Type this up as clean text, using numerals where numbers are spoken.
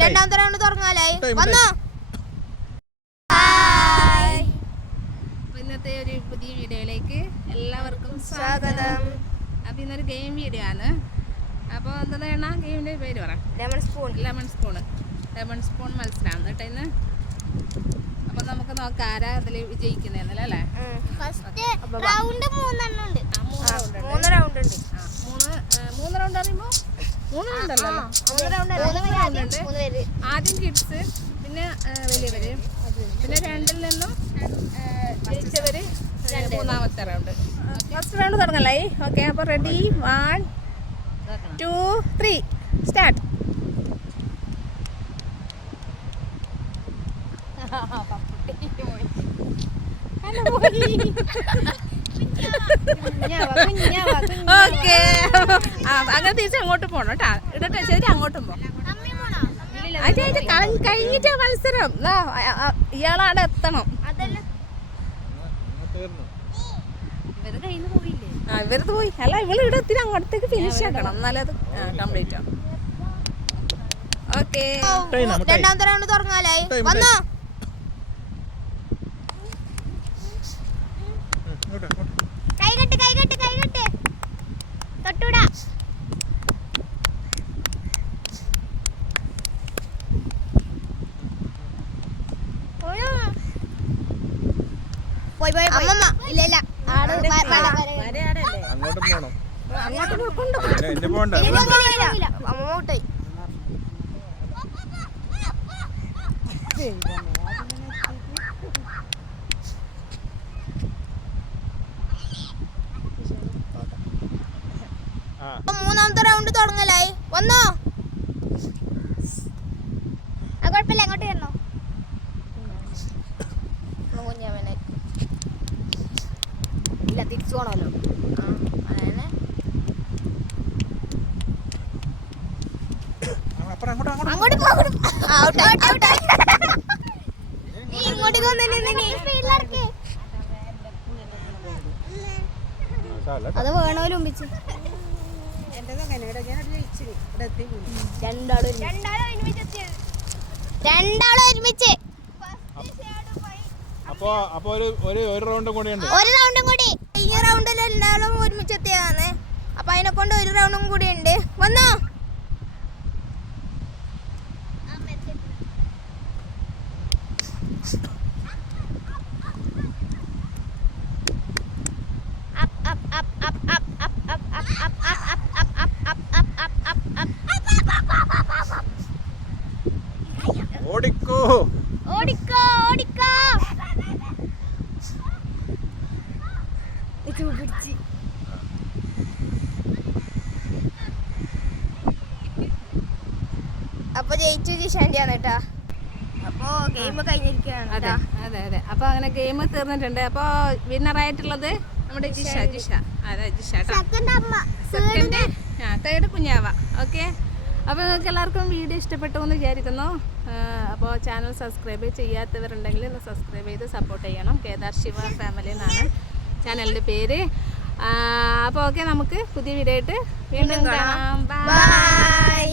രണ്ടാമത്തെ റൗണ്ട് തുടങ്ങാലായി വന്നോ. ഇന്നത്തെ ഒരു പുതിയ വീഡിയോയിലേക്ക് എല്ലാവർക്കും സ്വാഗതം. അപ്പൊ ഇന്നൊരു ഗെയിം വീഡിയോ ആണ്. അപ്പോൾ എന്താണ് ഗെയിമിന്റെ പേര് പറ? ലെമൺ സ്പൂൺ മത്സരമാണ് കേട്ടോ ഇന്ന്. അപ്പൊ നമുക്ക് നോക്കാം ആരാ അതിൽ വിജയിക്കുന്നല്ലേ. മൂന്ന് റൗണ്ട് അറിയുമ്പോ മൂന്ന് റൗണ്ട് ഉണ്ട്. ആദ്യം കിഡ്സ്, പിന്നെ വലിയവര്, പിന്നെ രണ്ടിൽ നിന്നും ജയിച്ചവര് മൂന്നാമത്തെ റൗണ്ട്. ഫസ്റ്റ് റൗണ്ട് തുടങ്ങല്ലേ? ഓക്കെ, അപ്പോൾ റെഡി, 1 2 3 സ്റ്റാർട്ട്. ഓക്കെ, അങ്ങനെ തിരിച്ച് അങ്ങോട്ട് പോണം കേട്ടാ. ഇടട്ടെ ശരി, അങ്ങോട്ടും പോ. അത് കഴിഞ്ഞിട്ട് മത്സരം ഇയാളാടെ എത്തണം. ഇവരത് പോയി. അല്ല, ഇവള് ഇവിടെ എത്തി അങ്ങോട്ടേക്ക് ഫിനിഷ് ആക്കണം, എന്നാലേ അത് കംപ്ലീറ്റ് ആവും. ഓക്കെ, രണ്ടാമത്തെ റൗണ്ട് തുടങ്ങാലായി വന്നോ. കൈകെട്ട് തൊട്ടൂടാ. പോയി അമ്മമ്മ ഇല്ല അങ്ങോട്ട് പോകണ്ട. അമ്മ ഔട്ടായി. മൂന്നാമത്തെ റൗണ്ട് തുടങ്ങലായി വന്നോ. കുഴപ്പമില്ല, അങ്ങോട്ട് വരണോ. ഇല്ല, തിരിച്ചു പോണല്ലോ. അങ്ങോട്ട് അത് വേണോലും ഒമ്പിച്ച് രണ്ടാളും ഒരുമിച്ച്. അപ്പൊ ഒരു റൗണ്ടും കൂടി ഉണ്ട്. ഒരു റൗണ്ടും കൂടി. ഈ റൗണ്ടിൽ രണ്ടാളും ഒരുമിച്ച് എത്തിയതാണ്. അപ്പൊ അതിനെ കൊണ്ട് ഒരു റൗണ്ടും കൂടി ഉണ്ട്. വന്നോ. ഓടിക്കോ. അപ്പൊ ജയിച്ചു ജിഷാന്റിയാണ് കേട്ടാ. അപ്പൊ ഗെയിം കഴിഞ്ഞിരിക്കുകയാണ്. അതെ. അപ്പൊ അങ്ങനെ ഗെയിം തീർന്നിട്ടുണ്ട്. അപ്പൊ വിന്നറായിട്ടുള്ളത് നമ്മുടെ ജിഷ. സെക്കൻഡ്, തേർഡ് കുഞ്ഞാവ. ഓക്കെ, അപ്പോൾ നിങ്ങൾക്ക് എല്ലാവർക്കും വീഡിയോ ഇഷ്ടപ്പെട്ടു എന്ന് വിചാരിക്കുന്നു. അപ്പോൾ ചാനൽ സബ്സ്ക്രൈബ് ചെയ്യാത്തവരുണ്ടെങ്കിൽ ഒന്ന് സബ്സ്ക്രൈബ് ചെയ്ത് സപ്പോർട്ട് ചെയ്യണം. കേദാർ ശിവ ഫാമിലി എന്നാണ് ചാനലിൻ്റെ പേര്. അപ്പോൾ ഓക്കെ, നമുക്ക് പുതിയ വീഡിയോ ആയിട്ട് വീണ്ടും കാണാം. ബൈ.